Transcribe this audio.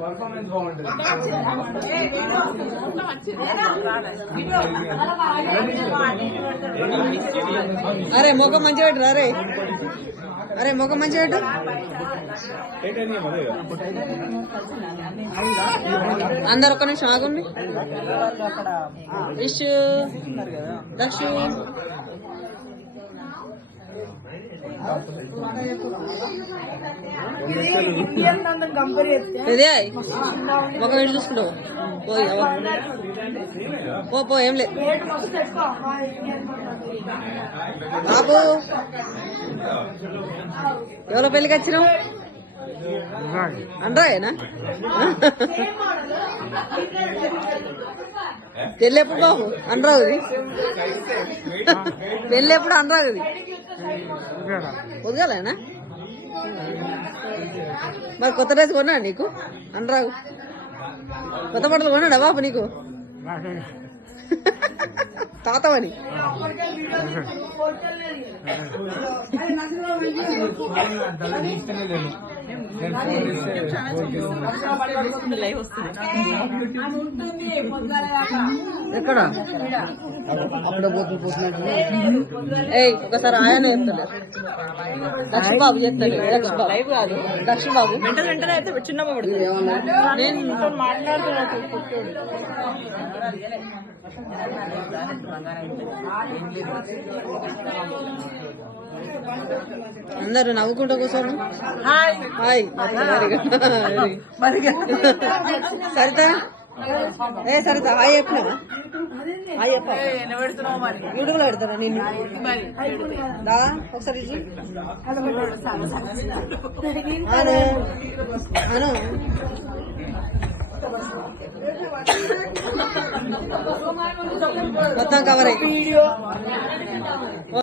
Performance బాగుంటుంది అరే ముఖం మంచిగా పెట్టు అరే ముఖం మంచిగా అందరు ఒక్క నిమిషం ఆగండి. విష్ దక్షు. ఇదే ముఖం ఎటు చూసుకుంటావు. పో. పో ఏం లేదు. బాబు. ఎవరో పెళ్ళికి వచ్చినావు అండ్రాయేనా పెళ్ళి ఎప్పుడు బాబు? అనరాగుది పెళ్ళి ఎప్పుడు అనరాగుది పొద్దుగాలేనా మరి కొత్త డ్రెస్ కొన్నా నీకు? అనరాగు కొత్త బట్టలు కొన్నాడా బాబు నీకు? తాతవని ఎక్కడ? ఏయ్ ఒకసారి ఆయన చెప్తాడు లక్ష్మీ బాబు చెప్తాడు లక్ష్మీ బాబు లైవ్ కాదు లక్ష్మీ బాబు వెంటనే వెంటనే అయితే చిన్నమ్మ నేను అందరు నవ్వుకుంటూ కూర్చోండి. హాయ్. సరిత? ఏ సరిత హాయ్ చెప్పినా హాయ్ చెప్ప. యూట్యూబ్లో పెడతారా నిన్ను దా ఒకసారి అను. మొత్తం కవర్ అయ్యి